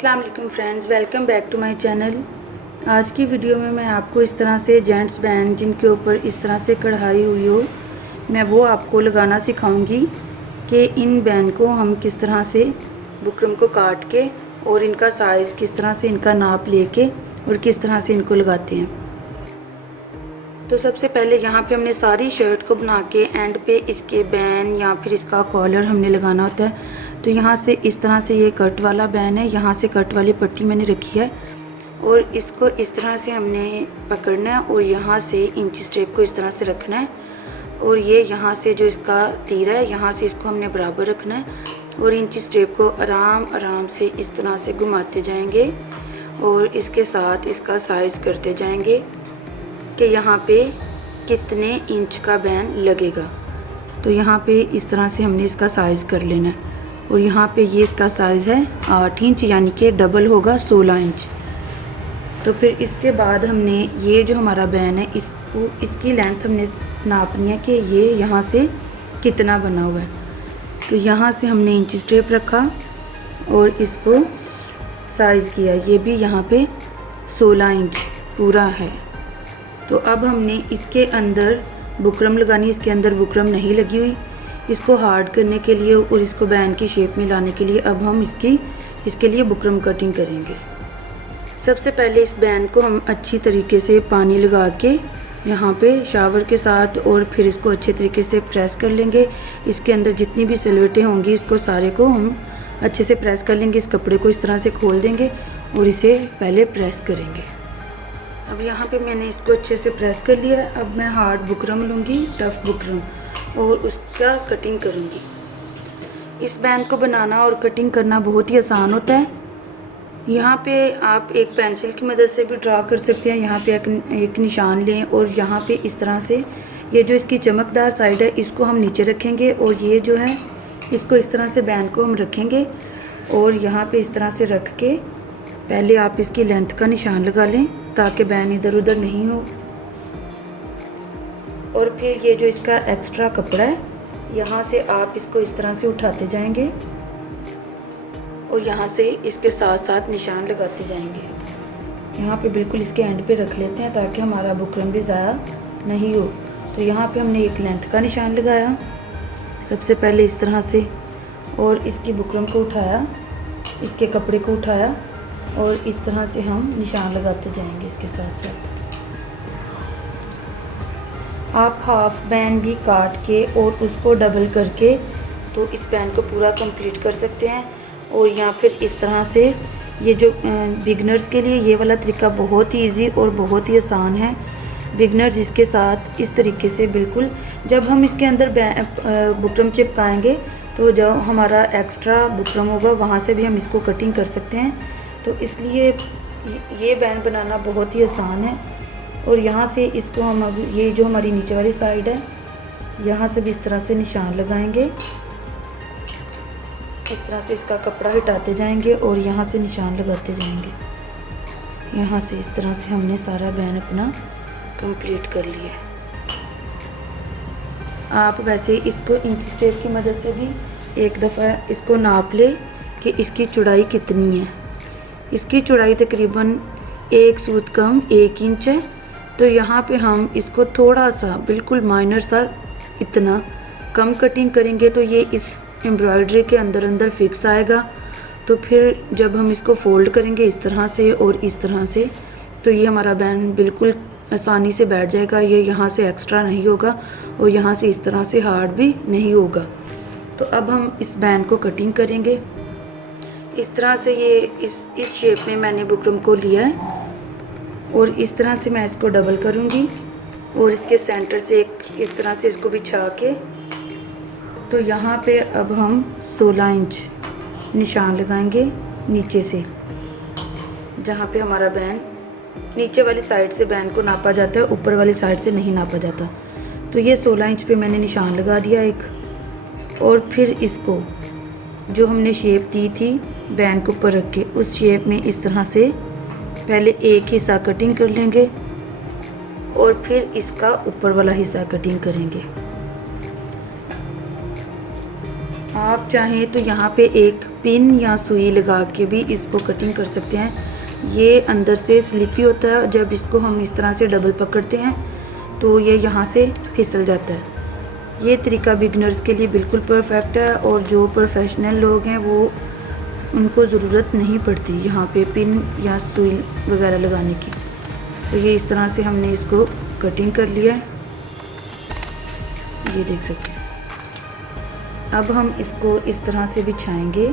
अस्सलाम वालेकुम friends, welcome back to my channel. आज की वीडियो में मैं आपको इस तरह से जेंट्स बैंड जिनके ऊपर इस तरह से कढ़ाई हुई हो, मैं वो आपको लगाना सिखाऊंगी कि इन बैंड को हम किस तरह से बुकरम को काट के और इनका साइज़ किस तरह से इनका नाप लेके और किस तरह से इनको लगाते हैं। तो सबसे पहले यहाँ पे हमने सारी शर्ट को बना के एंड पे इसके बैन या फिर इसका कॉलर हमने लगाना होता है। तो यहाँ से इस तरह से ये कट वाला बैन है, यहाँ से कट वाली पट्टी मैंने रखी है और इसको इस तरह से हमने पकड़ना है और यहाँ से इंची स्ट्रेप को इस तरह से रखना है और ये यहाँ से जो इसका तीर है यहाँ से इसको हमने बराबर रखना है और इंची स्ट्रेप को आराम आराम से इस तरह से घुमाते जाएंगे और इसके साथ इसका साइज़ करते जाएंगे कि यहाँ पे कितने इंच का बैन लगेगा। तो यहाँ पे इस तरह से हमने इसका साइज़ कर लेना है और यहाँ पे ये इसका साइज़ है 8 इंच, यानी कि डबल होगा 16 इंच। तो फिर इसके बाद हमने ये जो हमारा बैन है इसकी लेंथ हमने नापनी है कि ये यहाँ से कितना बना हुआ है। तो यहाँ से हमने इंच स्ट्रेप रखा और इसको साइज़ किया, ये भी यहाँ पे 16 इंच पूरा है। तो अब हमने इसके अंदर बुकरम लगानी, इसके अंदर बुकरम नहीं लगी हुई। इसको हार्ड करने के लिए और इसको बैन की शेप में लाने के लिए अब हम इसके लिए बुकरम कटिंग करेंगे। सबसे पहले इस बैन को हम अच्छी तरीके से पानी लगा के यहाँ पे शावर के साथ और फिर इसको अच्छे तरीके से प्रेस कर लेंगे। इसके अंदर जितनी भी सिलवटें होंगी इसको सारे को हम अच्छे से प्रेस कर लेंगे। इस कपड़े को इस तरह से खोल देंगे और इसे पहले प्रेस करेंगे। अब यहाँ पे मैंने इसको अच्छे से प्रेस कर लिया है। अब मैं हार्ड बुकरम लूँगी, टफ़ बुकरम, और उसका कटिंग करूँगी। इस बैंड को बनाना और कटिंग करना बहुत ही आसान होता है। यहाँ पे आप एक पेंसिल की मदद से भी ड्रा कर सकते हैं। यहाँ पे एक निशान लें और यहाँ पे इस तरह से ये जो इसकी चमकदार साइड है इसको हम नीचे रखेंगे और ये जो है इसको इस तरह से बैंड को हम रखेंगे और यहाँ पे इस तरह से रख के पहले आप इसकी लेंथ का निशान लगा लें ताकि बैन इधर उधर नहीं हो। और फिर ये जो इसका एक्स्ट्रा कपड़ा है यहाँ से आप इसको इस तरह से उठाते जाएंगे और यहाँ से इसके साथ साथ निशान लगाते जाएंगे। यहाँ पे बिल्कुल इसके एंड पे रख लेते हैं ताकि हमारा बुकरम भी ज़ाया नहीं हो। तो यहाँ पे हमने एक लेंथ का निशान लगाया सबसे पहले इस तरह से और इसकी बुकरम को उठाया, इसके कपड़े को उठाया और इस तरह से हम निशान लगाते जाएंगे इसके साथ साथ। आप हाफ बैंड भी काट के और उसको डबल करके तो इस बैंड को पूरा कंप्लीट कर सकते हैं। और या फिर इस तरह से ये जो बिगनर्स के लिए ये वाला तरीका बहुत ही इजी और बहुत ही आसान है। बिगनर्स इसके साथ इस तरीके से बिल्कुल जब हम इसके अंदर बुकरम चिपकाएंगे तो जो हमारा एक्स्ट्रा बुकरम होगा वहाँ से भी हम इसको कटिंग कर सकते हैं। तो इसलिए ये बैंड बनाना बहुत ही आसान है। और यहाँ से इसको हम अब ये जो हमारी नीचे वाली साइड है यहाँ से भी इस तरह से निशान लगाएंगे। इस तरह से इसका कपड़ा हटाते जाएंगे और यहाँ से निशान लगाते जाएंगे। यहाँ से इस तरह से हमने सारा बैंड अपना कंप्लीट कर लिया। आप वैसे इसको इंच स्टेप की मदद से भी एक दफ़ा इसको नाप ले कि इसकी चौड़ाई कितनी है। इसकी चौड़ाई तकरीबन 1 सूत कम 1 इंच है। तो यहाँ पे हम इसको थोड़ा सा बिल्कुल माइनर सा इतना कम कटिंग करेंगे तो ये इस एम्ब्रॉयडरी के अंदर फिक्स आएगा। तो फिर जब हम इसको फोल्ड करेंगे इस तरह से और इस तरह से तो ये हमारा बैंड बिल्कुल आसानी से बैठ जाएगा। ये यहाँ से एक्स्ट्रा नहीं होगा और यहाँ से इस तरह से हार्ड भी नहीं होगा। तो अब हम इस बैंड को कटिंग करेंगे इस तरह से। ये इस शेप में मैंने बुकरम को लिया है और इस तरह से मैं इसको डबल करूँगी और इसके सेंटर से एक इस तरह से इसको बिछा के तो यहाँ पे अब हम 16 इंच निशान लगाएंगे नीचे से, जहाँ पे हमारा बैन नीचे वाली साइड से बैन को नापा जाता है, ऊपर वाली साइड से नहीं नापा जाता। तो ये 16 इंच पे मैंने निशान लगा दिया एक। और फिर इसको जो हमने शेप दी थी बैन को ऊपर रख के उस शेप में इस तरह से पहले एक हिस्सा कटिंग कर लेंगे और फिर इसका ऊपर वाला हिस्सा कटिंग करेंगे। आप चाहें तो यहाँ पे एक पिन या सुई लगा के भी इसको कटिंग कर सकते हैं। ये अंदर से स्लिपी होता है, जब इसको हम इस तरह से डबल पकड़ते हैं तो ये यहाँ से फिसल जाता है। ये तरीका बिगनर्स के लिए बिल्कुल परफेक्ट है, और जो प्रोफेशनल लोग हैं वो उनको ज़रूरत नहीं पड़ती यहाँ पे पिन या सुई वगैरह लगाने की। तो ये इस तरह से हमने इसको कटिंग कर लिया है, ये देख सकते हैं। अब हम इसको इस तरह से बिछाएंगे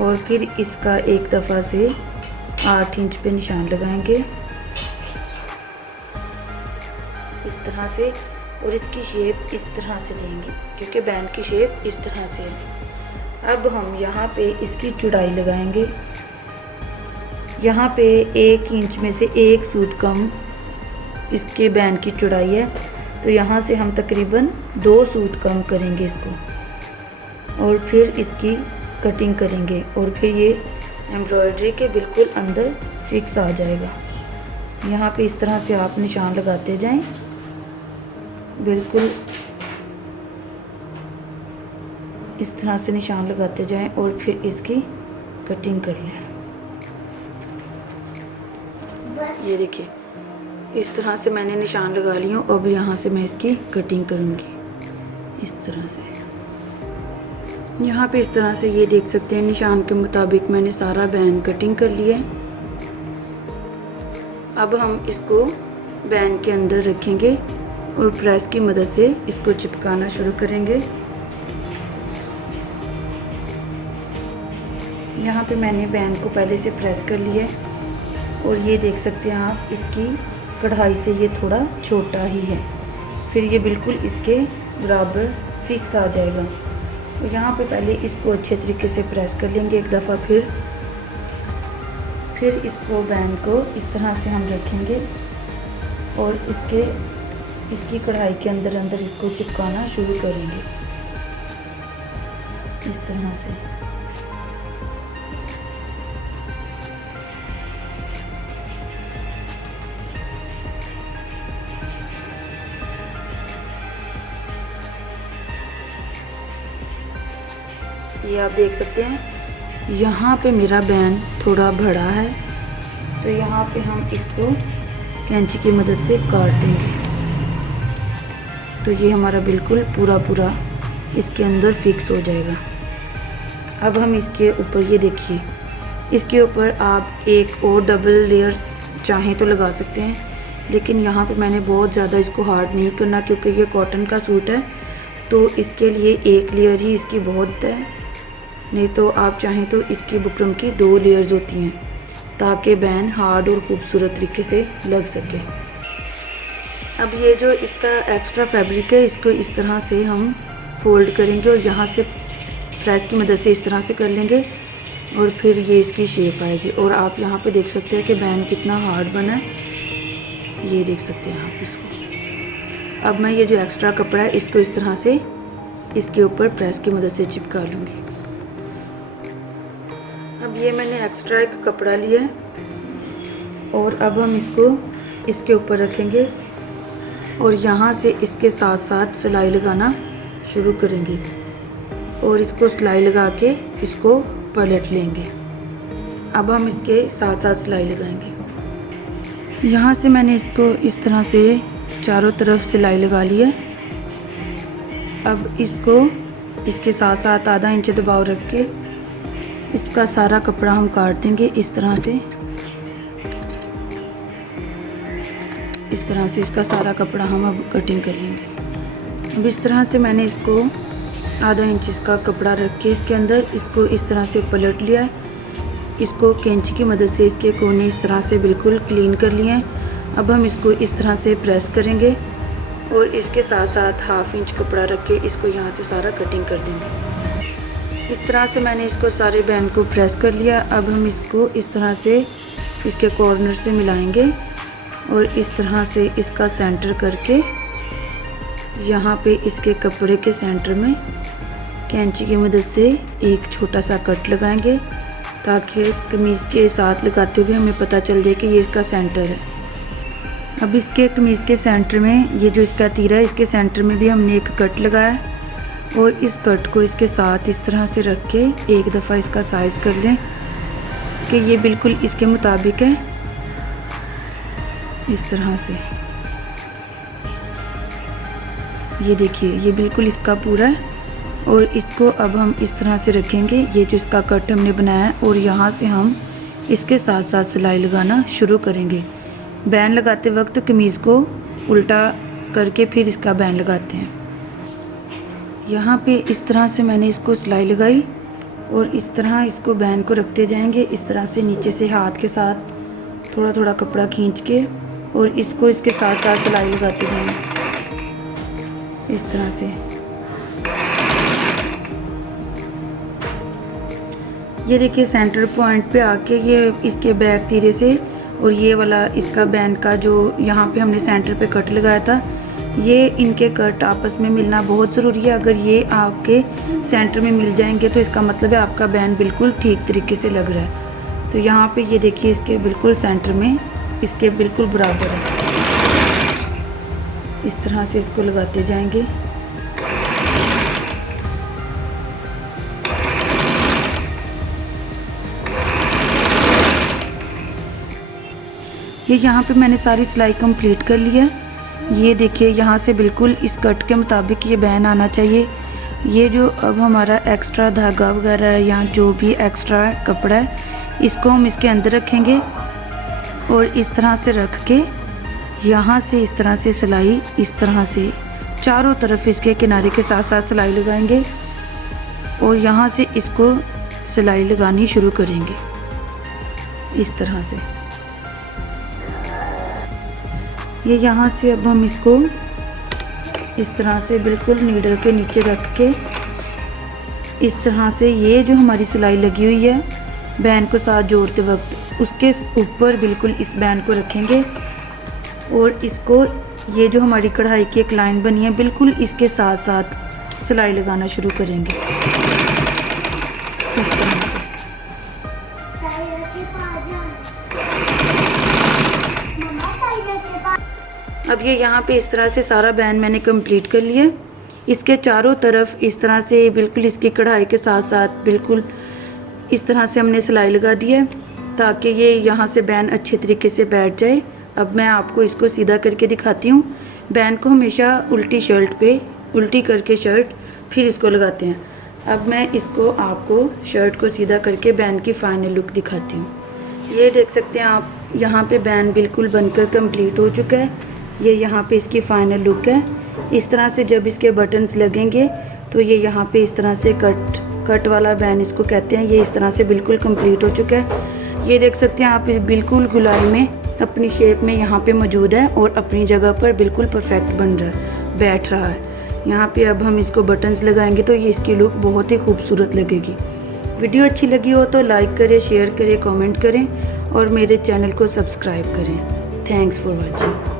और फिर इसका एक दफ़ा से 8 इंच पे निशान लगाएंगे इस तरह से, और इसकी शेप इस तरह से देंगे क्योंकि बैंड की शेप इस तरह से है। अब हम यहाँ पे इसकी चौड़ाई लगाएंगे। यहाँ पे 1 इंच में से 1 सूत कम इसके बैंड की चौड़ाई है, तो यहाँ से हम तकरीबन 2 सूत कम करेंगे इसको, और फिर इसकी कटिंग करेंगे, और फिर ये एम्ब्रॉयडरी के बिल्कुल अंदर फिक्स आ जाएगा। यहाँ पे इस तरह से आप निशान लगाते जाएं, बिल्कुल इस तरह से निशान लगाते जाएं और फिर इसकी कटिंग कर लें। ये देखिए इस तरह से मैंने निशान लगा लिए। अब यहाँ से मैं इसकी कटिंग करूँगी इस तरह से। यहाँ पे इस तरह से ये देख सकते हैं निशान के मुताबिक मैंने सारा बैंड कटिंग कर लिया है। अब हम इसको बैंड के अंदर रखेंगे और प्रेस की मदद से इसको चिपकाना शुरू करेंगे। यहाँ पे मैंने बैंड को पहले से प्रेस कर लिया है, और ये देख सकते हैं आप इसकी कढ़ाई से ये थोड़ा छोटा ही है, फिर ये बिल्कुल इसके बराबर फिक्स आ जाएगा। तो यहाँ पे पहले इसको अच्छे तरीके से प्रेस कर लेंगे एक दफ़ा, फिर इसको बैंड को इस तरह से हम रखेंगे और इसकी कढ़ाई के अंदर इसको चिपकाना शुरू करेंगे इस तरह से। ये आप देख सकते हैं यहाँ पे मेरा बैंड थोड़ा बड़ा है, तो यहाँ पे हम इसको कैंची की मदद से काट देंगे। तो ये हमारा बिल्कुल पूरा इसके अंदर फिक्स हो जाएगा। अब हम इसके ऊपर ये देखिए, इसके ऊपर आप एक और डबल लेयर चाहें तो लगा सकते हैं, लेकिन यहाँ पे मैंने बहुत ज़्यादा इसको हार्ड नहीं करना क्योंकि ये कॉटन का सूट है, तो इसके लिए एक लेयर ही इसकी बहुत है। नहीं तो आप चाहें तो इसकी बुकरम की 2 लेयर्स होती हैं, ताकि बैंड हार्ड और खूबसूरत तरीके से लग सके। अब ये जो इसका एक्स्ट्रा फैब्रिक है इसको इस तरह से हम फोल्ड करेंगे और यहाँ से प्रेस की मदद से इस तरह से कर लेंगे, और फिर ये इसकी शेप आएगी। और आप यहाँ पे देख सकते हैं कि बैंड कितना हार्ड बना है, ये देख सकते हैं आप इसको। अब मैं ये जो एक्स्ट्रा कपड़ा है इसको इस तरह से इसके ऊपर प्रेस की मदद से चिपका लूँगी। अब ये मैंने एक्स्ट्रा एक कपड़ा लिया है, और अब हम इसको इसके ऊपर रखेंगे और यहाँ से इसके साथ साथ सिलाई लगाना शुरू करेंगे, और इसको सिलाई लगा के इसको पलट लेंगे। अब हम इसके साथ साथ सिलाई लगाएंगे। यहाँ से मैंने इसको इस तरह से चारों तरफ सिलाई लगा ली है। अब इसको इसके साथ साथ आधा इंच दबाव रख के इसका सारा कपड़ा हम काट देंगे इस तरह से। इस तरह से इसका सारा कपड़ा हम अब कटिंग कर लेंगे। अब इस तरह से मैंने इसको आधा इंच इसका कपड़ा रख के इसके अंदर इसको इस तरह से पलट लिया है। इसको कैंची की मदद से इसके कोने इस तरह से बिल्कुल क्लीन कर लिए हैं। अब हम इसको इस तरह से प्रेस करेंगे और इसके साथ साथ हाफ इंच कपड़ा रख के इसको यहाँ से सारा कटिंग कर देंगे। इस तरह से मैंने इसको सारे बैंड को प्रेस कर लिया। अब हम इसको इस तरह से इसके कॉर्नर से मिलाएंगे और इस तरह से इसका सेंटर करके यहाँ पे इसके कपड़े के सेंटर में कैंची की मदद से एक छोटा सा कट लगाएंगे, ताकि कमीज़ के साथ लगाते हुए हमें पता चल जाए कि ये इसका सेंटर है। अब इसके कमीज़ के सेंटर में ये जो इसका तीरा है इसके सेंटर में भी हमने एक कट लगाया। और इस कट को इसके साथ इस तरह से रख के एक दफ़ा इसका साइज़ कर लें कि ये बिल्कुल इसके मुताबिक है। इस तरह से ये देखिए, ये बिल्कुल इसका पूरा है। और इसको अब हम इस तरह से रखेंगे, ये जो इसका कट हमने बनाया है, और यहाँ से हम इसके साथ साथ सिलाई लगाना शुरू करेंगे। बैन लगाते वक्त कमीज़ को उल्टा करके फिर इसका बैन लगाते हैं। यहाँ पे इस तरह से मैंने इसको सिलाई लगाई और इस तरह इसको बैन को रखते जाएंगे। इस तरह से नीचे से हाथ के साथ थोड़ा थोड़ा कपड़ा खींच के और इसको इसके साथ साथ सिलाई लगाते जाएंगे इस तरह से। ये देखिए सेंटर पॉइंट पे आके ये इसके बैक तीरे से और ये वाला इसका बैन का जो यहाँ पे हमने सेंटर पे कट लगाया था, ये इनके कट आपस में मिलना बहुत ज़रूरी है। अगर ये आपके सेंटर में मिल जाएंगे तो इसका मतलब है आपका बैन बिल्कुल ठीक तरीके से लग रहा है। तो यहाँ पे ये देखिए इसके बिल्कुल सेंटर में इसके बिल्कुल बराबर है। इस तरह से इसको लगाते जाएंगे। ये यहाँ पे मैंने सारी सिलाई कंप्लीट कर ली है। ये देखिए यहाँ से बिल्कुल इस कट के मुताबिक ये बैन आना चाहिए। ये जो अब हमारा एक्स्ट्रा धागा वगैरह है या जो भी एक्स्ट्रा कपड़ा है, इसको हम इसके अंदर रखेंगे और इस तरह से रख के यहाँ से इस तरह से सिलाई इस तरह से चारों तरफ इसके किनारे के साथ साथ सिलाई लगाएंगे और यहाँ से इसको सिलाई लगानी शुरू करेंगे इस तरह से। ये यहाँ से अब हम इसको इस तरह से बिल्कुल नीडल के नीचे रख के इस तरह से ये जो हमारी सिलाई लगी हुई है बैन को साथ जोड़ते वक्त उसके ऊपर बिल्कुल इस बैन को रखेंगे और इसको ये जो हमारी कढ़ाई की एक लाइन बनी है बिल्कुल इसके साथ साथ सिलाई लगाना शुरू करेंगे इस तरह से। अब ये यहाँ पे इस तरह से सारा बैन मैंने कंप्लीट कर लिया। इसके चारों तरफ इस तरह से बिल्कुल इसकी कढ़ाई के साथ साथ बिल्कुल इस तरह से हमने सिलाई लगा दी है ताकि ये यहाँ से बैन अच्छे तरीके से बैठ जाए। अब मैं आपको इसको सीधा करके दिखाती हूँ। बैन को हमेशा उल्टी शर्ट पे उल्टी करके शर्ट फिर इसको लगाते हैं। अब मैं इसको आपको शर्ट को सीधा करके बैन की फाइनल लुक दिखाती हूँ। ये देख सकते हैं आप, यहाँ पे बैन बिल्कुल बनकर कंप्लीट हो चुका है। ये यहाँ पे इसकी फ़ाइनल लुक है। इस तरह से जब इसके बटन्स लगेंगे तो ये यहाँ पे इस तरह से कट वाला बैन इसको कहते हैं। ये इस तरह से बिल्कुल कंप्लीट हो चुका है। ये देख सकते हैं आप, बिल्कुल गुलाई में अपनी शेप में यहाँ पे मौजूद है और अपनी जगह पर बिल्कुल परफेक्ट बन रहा है, बैठ रहा है। यहाँ पे अब हम इसको बटन्स लगाएंगे तो ये इसकी लुक बहुत ही खूबसूरत लगेगी। वीडियो अच्छी लगी हो तो लाइक करें, शेयर करें, कमेंट करें और मेरे चैनल को सब्सक्राइब करें। Thanks for watching.